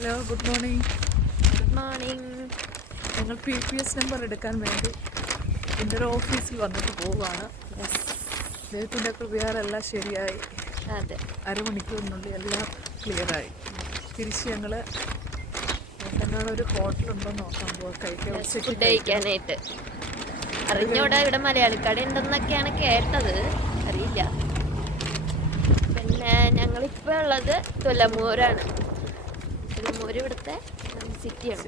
Hello, good morning. Good morning. ഞങ്ങൾ PPS number എടുക്കാൻ വേണ്ടി എൻ്റെ ഒരു ഓഫീസിൽ വന്നിട്ട് പോവുകയാണ്. ദൈവത്തിൻ്റെ കൃപയാലെല്ലാം ശരിയായി. അതെ, അരമണിക്കൂറിനുള്ളിൽ എല്ലാം ക്ലിയറായി. തിരിച്ച് ഞങ്ങൾ എന്നോട് ഒരു ഹോട്ടലുണ്ടോ നോക്കാൻ പോകാം, ഫുഡ് കഴിക്കാനായിട്ട്. അറിഞ്ഞൂടാ, ഇവിടെ മലയാളിക്കട ഉണ്ടെന്നൊക്കെയാണ് കേട്ടത്, അറിയില്ല. പിന്നെ ഞങ്ങളിപ്പോൾ ഉള്ളത് തുലമൂരാണ്. തുലമൂർ ഇവിടുത്തെ സിറ്റിയാണ്,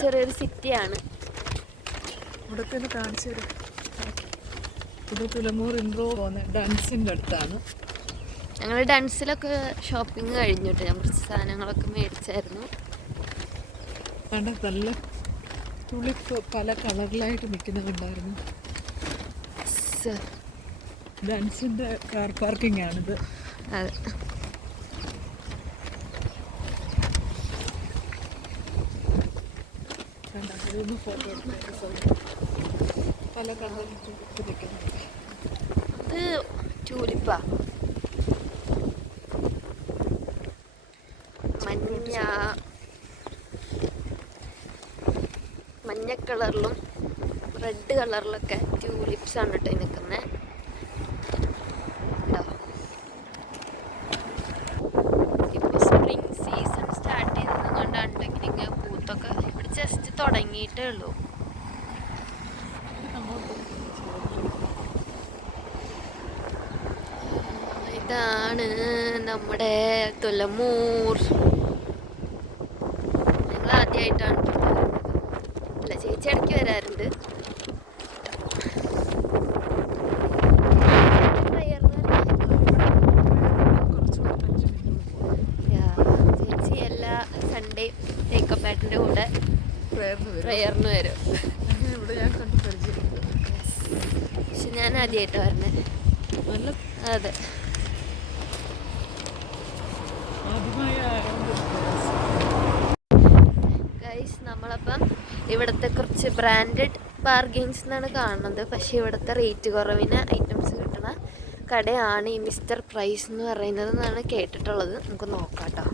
ചെറിയൊരു സിറ്റിയാണ്. ഇവിടൊക്കെ ഒന്ന് കാണിച്ചു തരാം. ഇത് തുലമൂർ ഇൻട്രോ പോകുന്ന ഡാൻസിൻ്റെ അടുത്താണ്. ഞങ്ങൾ ഡാൻസിലൊക്കെ ഷോപ്പിംഗ് കഴിഞ്ഞിട്ട് ഞാൻ കുറച്ച് സാധനങ്ങളൊക്കെ മേടിച്ചായിരുന്നു. നല്ല തുളിപ്പ് പല കളറിലായിട്ട് നിൽക്കുന്നുണ്ടായിരുന്നു. ഡാൻസിൻ്റെ കാർ പാർക്കിംഗ് ആണിത്. അതെ, ഫോട്ടോ പല കളറിൽ തുളിപ്പ് നിൽക്കുന്നുണ്ട്. ഇത് ട്യൂലിപ്പാ, മഞ്ഞ കളറിലും റെഡ് കളറിലൊക്കെ ട്യൂലിപ്സ് ആണ് കേട്ടോ നിൽക്കുന്നത്. ഇപ്പോൾ സ്പ്രിംഗ് സീസൺ സ്റ്റാർട്ട് ചെയ്തത് കൊണ്ടാണെങ്കിൽ ഇങ്ങനെ പൂത്തൊക്കെ ഇവിടെ ജസ്റ്റ് തുടങ്ങിയിട്ടേ ഉള്ളൂ. ഇതാണ് നമ്മുടെ തുലമൂർ. ഞങ്ങൾ ആദ്യമായിട്ടാണ് അല്ല, ചേച്ചി ഇടയ്ക്ക് വരാറുണ്ട്. ചേച്ചി എല്ലാ സൺഡേയും ടേക്കപ്പാറ്റിൻ്റെ കൂടെ പ്രയറിന് വരും. പക്ഷെ ഞാൻ ആദ്യമായിട്ടാണ് വരണേ. അതെ, ഗൈസ്, നമ്മളപ്പം ഇവിടുത്തെ കുറച്ച് ബ്രാൻഡഡ് ബാർഗെയിൻസ് എന്നാണ് കാണുന്നത്. പക്ഷേ ഇവിടുത്തെ റേറ്റ് കുറവിന് ഐറ്റംസ് കിട്ടുന്ന കടയാണ് ഈ മിസ്റ്റർ പ്രൈസ് എന്ന് പറയുന്നത് എന്നാണ് കേട്ടിട്ടുള്ളത്. നമുക്ക് നോക്കാം കേട്ടോ.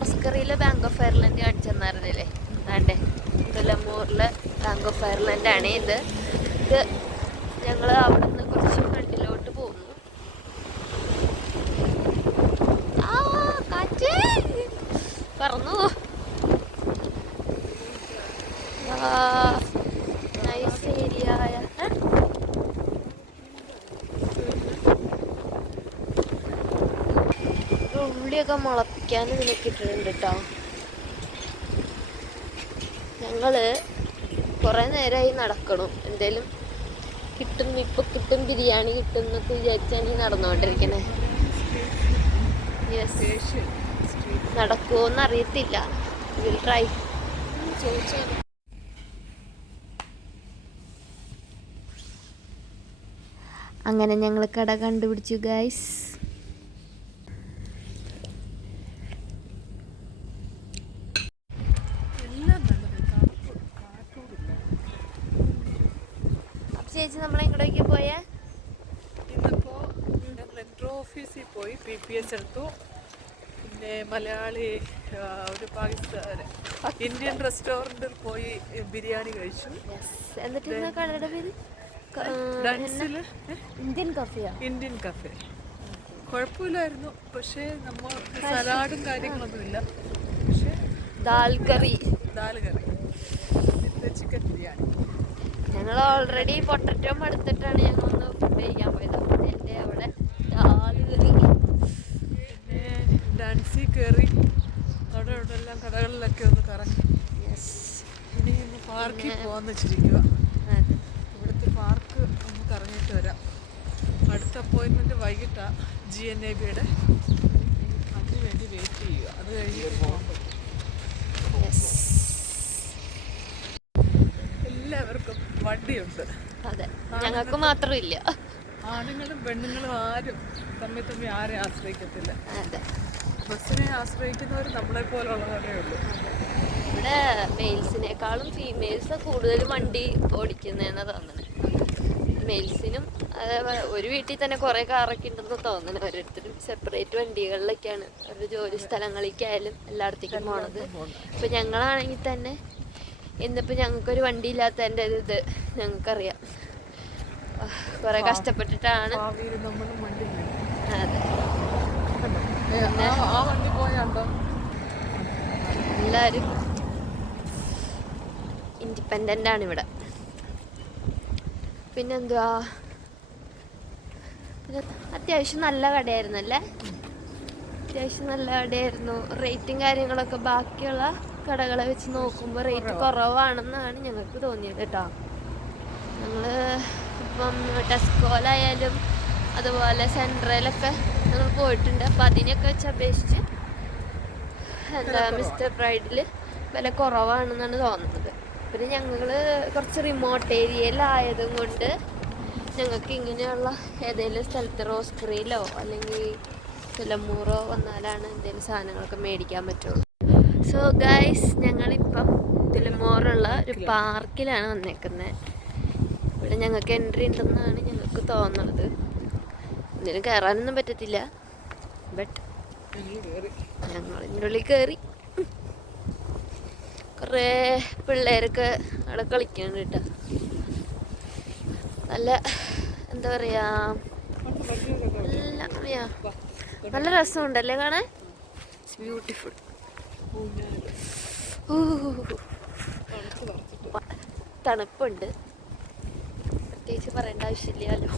മസ്കറിയിലെ ബാങ്ക് ഓഫ് അയർലൻഡ് കാണിച്ചെന്നായിരുന്നില്ലേ? അതെ, തുലമൂറിലെ ബാങ്ക് ഓഫ് അയർലൻഡ് ആണ് ഇത്. ഞങ്ങൾ അവിടെ നിന്ന് കുറച്ച് ഫ്രണ്ടിലോട്ട് പോകുന്നു. കാറ്റ് പറന്നു. Nice area. ഉള്ളിയൊക്കെ മുളപ്പിക്കാൻ ഇതിനൊക്കെ ഇട്ടിട്ടുണ്ട് കേട്ടോ. ഞങ്ങള് കുറേ നേരമായി നടക്കണം, എന്തേലും കിട്ടും, ഇപ്പൊ കിട്ടും, ബിരിയാണി കിട്ടും എന്നൊക്കെ വിചാരിച്ചാണ് ഈ നടന്നുകൊണ്ടിരിക്കണേ. യെസ്, നടക്കുമോന്ന് അറിയത്തില്ല. ട്രൈ. അങ്ങനെ ഞങ്ങൾ കട കണ്ടുപിടിച്ചു ഗൈസ്. ചേച്ചി നമ്മളെ ഇങ്ങോട്ടേക്ക് പോയേ? ഇന്നിപ്പോൾ ഞങ്ങൾ എൻട്രോ ഓഫീസിൽ പോയി PPS എടുത്തു. പിന്നെ മലയാളി ഒരു പാകിസ്ഥാൻ ഇന്ത്യൻ റെസ്റ്റോറൻറ്റിൽ പോയി ബിരിയാണി കഴിച്ചു. എന്നിട്ട് കടയുടെ പേര് ഇന്ത്യൻ കഫേ. കുഴപ്പമില്ലായിരുന്നു, പക്ഷേ നമ്മൾ സലാഡും കാര്യങ്ങളൊന്നുമില്ല. പക്ഷേ ദാൽ കറി ചിക്കൻ ബിരിയാണി. ഞങ്ങൾ ഓൾറെഡി പൊട്ടറ്റോ എടുത്തിട്ടാണ് ഞങ്ങൾ ഒന്ന് ഫുഡ് കഴിക്കാൻ പോയത്. എൻ്റെ അവിടെ ദാൽ കറി. പിന്നെ ഡാൻസി കയറി അവിടെ ഇവിടെ എല്ലാം കടകളിലൊക്കെ ഒന്ന് കറങ്ങി. ഇനി ഇന്ന് പാർക്കിൽ പോകാമെന്ന് വെച്ചിരിക്കുക. ഇവിടുത്തെ പാർക്ക് ഒന്ന് കറങ്ങിയിട്ട് വരാം. അടുത്ത അപ്പോയിൻമെൻറ്റ് വൈകിട്ടാണ് GNABയുടെ. അതിന് വേണ്ടി വെയിറ്റ് ചെയ്യുക. അത് കഴിഞ്ഞിട്ട് പോകാൻ പറ്റും. എല്ലാവർക്കും വണ്ടിയുണ്ട്. അതെ, ഞങ്ങൾക്ക് മാത്രമില്ല. ആണുങ്ങളും പെണ്ണുങ്ങളും ആരും തമ്മിൽ ആരെയും ആശ്രയിക്കത്തില്ല. അതെ, ബസ്സിനെ ആശ്രയിക്കുന്നവർ നമ്മളെ പോലുള്ളവരേ ഉള്ളൂ. ഇവിടെ മെയിൽസിനേക്കാളും ഫീമെയിൽസ് കൂടുതൽ വണ്ടി ഓടിക്കുന്നതെന്ന് തോന്നുന്നത്. മെയിൽസിനും അതേപോലെ ഒരു വീട്ടിൽ തന്നെ കുറേ കാറൊക്കെ ഉണ്ടെന്ന് തോന്നുന്നു. ഓരോരുത്തരും സെപ്പറേറ്റ് വണ്ടികളിലൊക്കെയാണ് അവരുടെ ജോലി സ്ഥലങ്ങളിലേക്കായാലും എല്ലായിടത്തേക്കും പോണത്. ഇപ്പം ഞങ്ങളാണെങ്കിൽ തന്നെ ഇന്നിപ്പോൾ ഞങ്ങൾക്കൊരു വണ്ടി ഇല്ലാത്തതിൻ്റെ ഇത് ഞങ്ങൾക്കറിയാം. കുറേ കഷ്ടപ്പെട്ടിട്ടാണ്. അതെ, എല്ലാവരും ഇൻഡിപെൻഡൻ്റ് ആണ് ഇവിടെ. പിന്നെന്തുവാ, പിന്നെ അത്യാവശ്യം നല്ല കടയായിരുന്നു അല്ലേ? അത്യാവശ്യം നല്ല കടയായിരുന്നു. റേറ്റും കാര്യങ്ങളൊക്കെ ബാക്കിയുള്ള കടകളെ വെച്ച് നോക്കുമ്പോൾ റേറ്റ് കുറവാണെന്നാണ് ഞങ്ങൾക്ക് തോന്നിയത് കേട്ടോ. ഞങ്ങൾ ഇപ്പം ടെസ്കോയിലായാലും അതുപോലെ സെൻട്രയിലൊക്കെ ഞങ്ങൾ പോയിട്ടുണ്ട്. അപ്പം അതിനെയൊക്കെ വെച്ച് അപേക്ഷിച്ച് എന്താ മിസ്റ്റർ പ്രൈഡിൽ വില കുറവാണെന്നാണ് തോന്നുന്നത്. പിന്നെ ഞങ്ങൾ കുറച്ച് റിമോട്ട് ഏരിയയിലായതും കൊണ്ട് ഞങ്ങൾക്ക് ഇങ്ങനെയുള്ള ഏതെങ്കിലും സ്ഥലത്ത് റോസ്കറിയിലോ അല്ലെങ്കിൽ തുലമൂറോ വന്നാലാണ് എന്തെങ്കിലും സാധനങ്ങളൊക്കെ മേടിക്കാൻ പറ്റുള്ളൂ. സോ ഗൈസ്, ഞങ്ങളിപ്പം തുലമൂറുള്ള ഒരു പാർക്കിലാണ് വന്നേക്കുന്നത്. ഇവിടെ ഞങ്ങൾക്ക് എൻട്രി ഉണ്ടെന്നാണ് ഞങ്ങൾക്ക് തോന്നുന്നത്. ഇതിന് കയറാനൊന്നും പറ്റത്തില്ല, ബട്ട് ഞങ്ങൾ ഇതിൻ്റെ ഉള്ളിൽ കയറി. കുറേ പിള്ളേരൊക്കെ അവിടെ കളിക്കുന്നുണ്ട് കേട്ടോ. നല്ല എന്താ പറയുക, നല്ല രസമുണ്ടല്ലേ കാണാൻ. It's beautiful. തണുപ്പുണ്ട്, പ്രത്യേകിച്ച് പറയേണ്ട ആവശ്യമില്ലല്ലോ.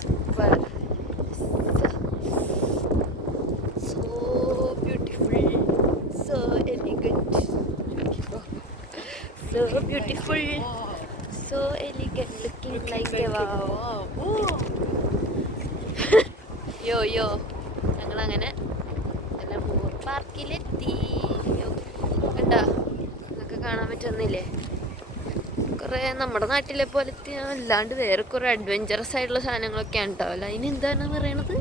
Super, so beautiful, so elegant, so beautiful, so elegant, looking like a wow. Yo ഞങ്ങളങ്ങനെ തുലമൂർ പാർക്കിലെത്തി. കണ്ടോ, നിങ്ങൾക്ക് കാണാൻ പറ്റുന്നില്ലേ? കുറേ നമ്മുടെ നാട്ടിലെ പോലത്തെ അല്ലാണ്ട് വേറെ കുറേ അഡ്വഞ്ചറസ് ആയിട്ടുള്ള സാധനങ്ങളൊക്കെയാണ് ഉണ്ടാവില്ല. അതിന് എന്താണ് പറയണത്,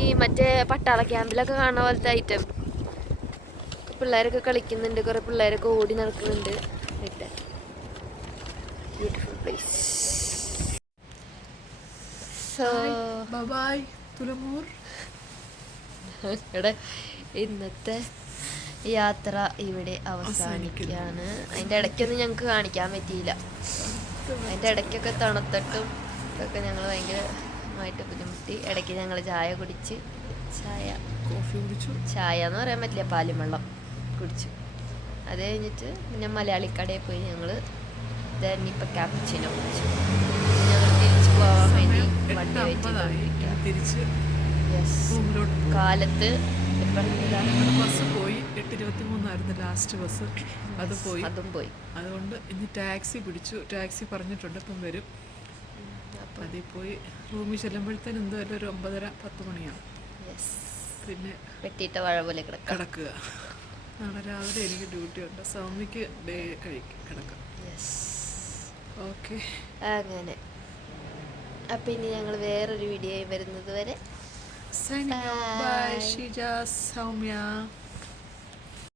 ഈ മറ്റേ പട്ടാള ക്യാമ്പിലൊക്കെ കാണുന്ന പോലത്തെ ഐറ്റം. പിള്ളേരൊക്കെ കളിക്കുന്നുണ്ട്, കുറേ പിള്ളേരൊക്കെ ഓടി നടക്കുന്നുണ്ട്. Beautiful place. സോ ബൈ തുലമൂർ. ഇവിടെ ഇന്നത്തെ യാത്ര ഇവിടെ അവസാനിക്കുകയാണ്. അതിൻ്റെ ഇടയ്ക്കൊന്നും ഞങ്ങൾക്ക് കാണിക്കാൻ പറ്റിയില്ല. അതിൻ്റെ ഇടയ്ക്കൊക്കെ തണുത്തിട്ടും ഇതൊക്കെ ഞങ്ങൾ ഭയങ്കരമായിട്ട് ബുദ്ധിമുട്ടി. ഇടയ്ക്ക് ഞങ്ങൾ ചായ കുടിച്ച്, കോഫി കുടിച്ചു. ചായ എന്ന് പറയാൻ പറ്റില്ല, പാലും വെള്ളം കുടിച്ചു. അത് കഴിഞ്ഞിട്ട് പിന്നെ മലയാളി കടയിൽ പോയി ഞങ്ങൾ ഇപ്പം ക്യാപ്ച്ചിനോ കുടിച്ചു. ഞങ്ങൾ തിരിച്ച് പോകാൻ വേണ്ടി വണ്ടി തിരിച്ച് കാലത്ത് ബസ് പോയി. 8:23 ലാസ്റ്റ് ബസ്. അതും പോയി. അതുകൊണ്ട് ഇനി ടാക്സി പിടിച്ചു. ടാക്സി പറഞ്ഞിട്ടുണ്ട്, ഇപ്പം വരും. അപ്പം അതിൽ പോയി റൂമിൽ ചെല്ലുമ്പോഴത്തേന് എന്തായാലും ഒരു 9:30-10 മണിയാണ്. പിന്നെ വെട്ടിയിട്ട വാഴ പോലെ കിടക്കുക. നാളെ രാവിലെ എനിക്ക് ഡ്യൂട്ടി ഉണ്ട്. സൗമ്യക്ക് ഡേ കിടക്കാം. ഓക്കെ, അങ്ങനെ. അപ്പം ഇനി ഞങ്ങൾ വേറൊരു വീഡിയോ വരുന്നത് വരെ signing off. Bye, Shija, Soumya.